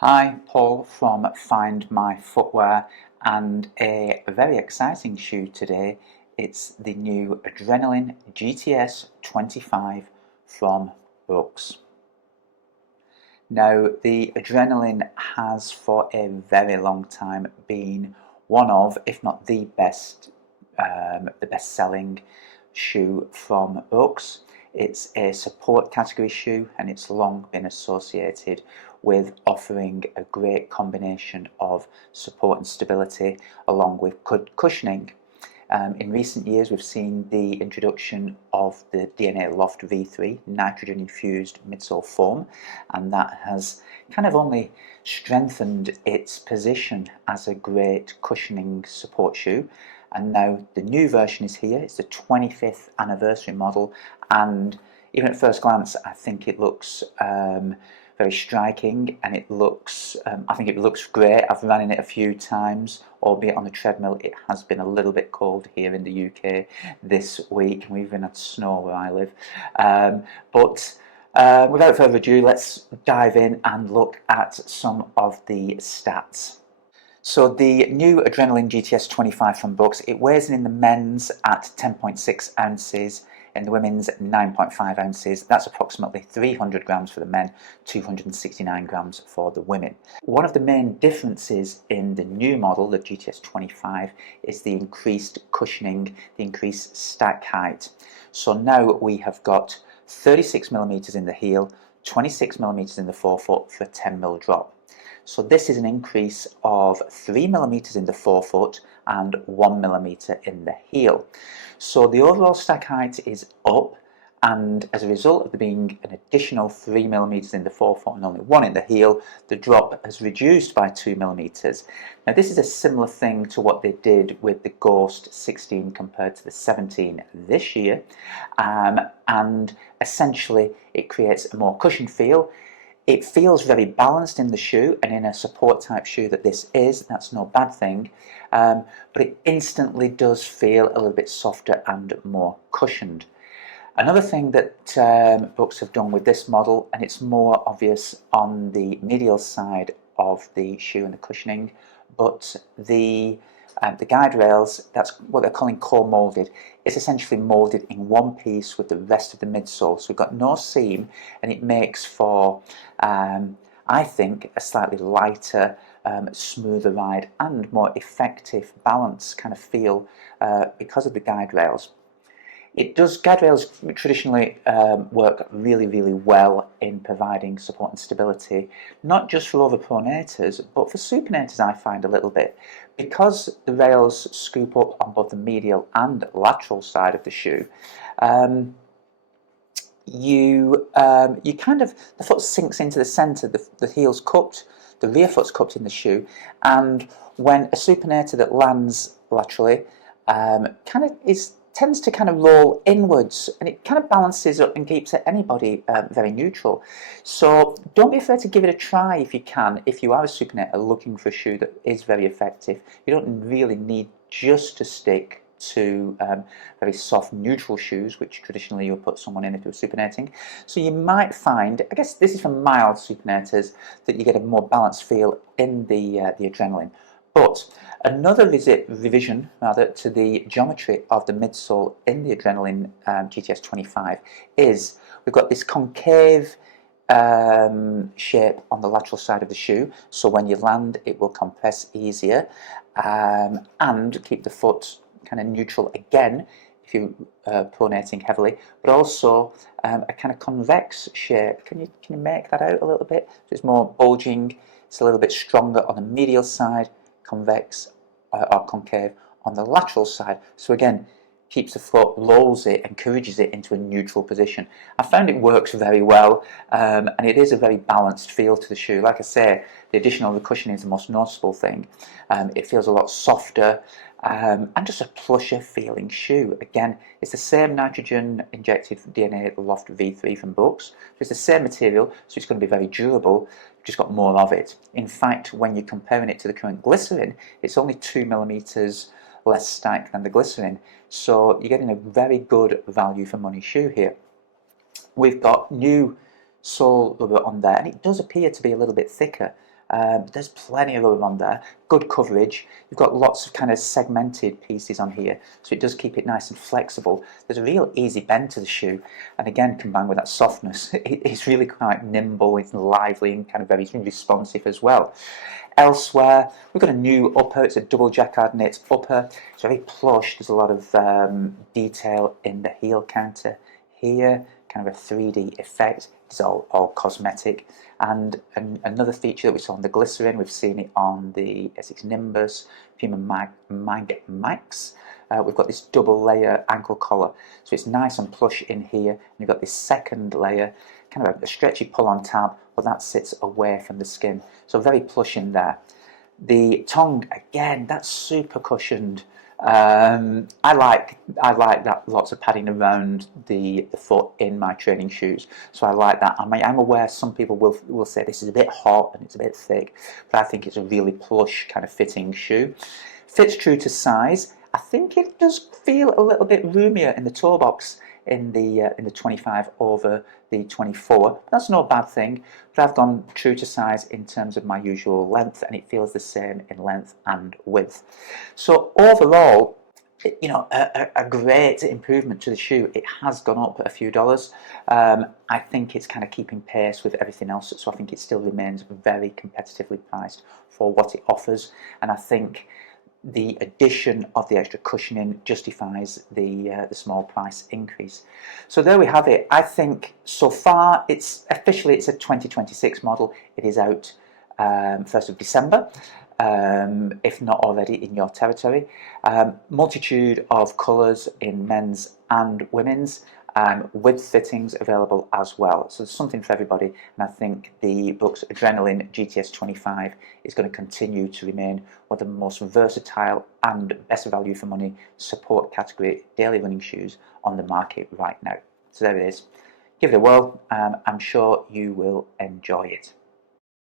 Hi, Paul from Find My Footwear, and a very exciting shoe today. It's the new Adrenaline GTS 25 from Brooks. Now, the Adrenaline has for a very long time been one of, if not the best-selling shoe from Brooks. It's a support category shoe, and it's long been associated with offering a great combination of support and stability along with good cushioning. In recent years, we've seen the introduction of the DNA Loft V3 nitrogen infused midsole foam, and that has kind of only strengthened its position as a great cushioning support shoe. And now the new version is here. It's the 25th anniversary model, and even at first glance I think it looks very striking, and I think it looks great. I've run in it a few times, albeit on the treadmill. It has been a little bit cold here in the UK this week, and we've even had snow where I live. But without further ado, let's dive in and look at some of the stats. So the new Adrenaline GTS 25 from Brooks, it weighs in the men's at 10.6 ounces, in the women's 9.5 ounces. That's approximately 300 grams for the men, 269 grams for the women. One of the main differences in the new model, the GTS 25, is the increased cushioning, the increased stack height. So now we have got 36 millimeters in the heel, 26 millimeters in the forefoot for a 10mm drop. So this is an increase of 3 millimeters in the forefoot and 1 millimeter in the heel. So the overall stack height is up, and as a result of there being an additional 3 millimeters in the forefoot and only 1 in the heel, the drop has reduced by 2 millimeters. Now this is a similar thing to what they did with the Ghost 16 compared to the 17 this year, and essentially it creates a more cushioned feel. It feels very balanced in the shoe, and in a support type shoe that this is, that's no bad thing, but it instantly does feel a little bit softer and more cushioned. Another thing that Brooks have done with this model, and it's more obvious on the medial side of the shoe and the cushioning, but the guide rails, that's what they're calling co-molded. It's essentially molded in one piece with the rest of the midsole. So we've got no seam, and it makes for, I think, a slightly lighter, smoother ride and more effective balance kind of feel because of the guide rails. Guide rails traditionally work really, really well in providing support and stability, not just for overpronators, but for supinators I find a little bit. Because the rails scoop up on both the medial and lateral side of the shoe, the foot sinks into the centre, the heel's cupped, the rear foot's cupped in the shoe, and when a supinator that lands laterally tends to kind of roll inwards, and it kind of balances up and keeps anybody very neutral. So don't be afraid to give it a try if you can. If you are a supinator looking for a shoe that is very effective, you don't really need just to stick to very soft neutral shoes, which traditionally you'll put someone in if you're supinating. So you might find, I guess this is for mild supinators, that you get a more balanced feel in the Adrenaline. But another revision to the geometry of the midsole in the Adrenaline GTS 25 is we've got this concave shape on the lateral side of the shoe, so when you land it will compress easier and keep the foot kind of neutral again if you're pronating heavily, but also a kind of convex shape. Can you make that out a little bit? So it's more bulging, it's a little bit stronger on the medial side, convex or concave on the lateral side. So again, keeps the foot, lulls it, encourages it into a neutral position. I found it works very well, and it is a very balanced feel to the shoe. Like I say, the addition of the cushioning is the most noticeable thing. It feels a lot softer, and just a plusher feeling shoe. Again, it's the same nitrogen injected DNA Loft V3 from Brooks. So it's the same material, so it's going to be very durable, just got more of it. In fact, when you're comparing it to the current glycerin, it's only 2 millimeters less stack than the glycerin, so you're getting a very good value for money shoe here. We've got new sole rubber on there, and it does appear to be a little bit thicker There's plenty of them on there. Good coverage. You've got lots of kind of segmented pieces on here, so it does keep it nice and flexible. There's a real easy bend to the shoe, and again, combined with that softness, it's really quite nimble, it's lively, and kind of very responsive as well. Elsewhere, we've got a new upper. It's a double jacquard knit upper. It's very plush. There's a lot of detail in the heel counter here, kind of a 3D effect. It's all cosmetic. And another feature that we saw on the Glycerin, we've seen it on the Essex Nimbus, Puma Mag Max. We've got this double layer ankle collar, so it's nice and plush in here. And you've got this second layer, kind of a stretchy pull-on tab, but that sits away from the skin, so very plush in there. The tongue, again, that's super cushioned. I like that, lots of padding around the foot in my training shoes, so I like that. I'm aware some people will say this is a bit hot and it's a bit thick, but I think it's a really plush kind of fitting shoe. Fits true to size. I think it does feel a little bit roomier in the toe box in the 25 over the 24. That's no bad thing, but I've gone true to size in terms of my usual length, and it feels the same in length and width. So overall, you know, a great improvement to the shoe. It has gone up a few dollars. I think it's kind of keeping pace with everything else, so I think it still remains very competitively priced for what it offers, and I think the addition of the extra cushioning justifies the small price increase. So there we have it. I think so far it's a 2026 model. It is out 1st of December, if not already in your territory. Multitude of colours in men's and women's, with fittings available as well. So there's something for everybody, and I think the Brooks Adrenaline GTS 25 is going to continue to remain one of the most versatile and best value for money support category daily running shoes on the market right now. So there it is. Give it a whirl. I'm sure you will enjoy it.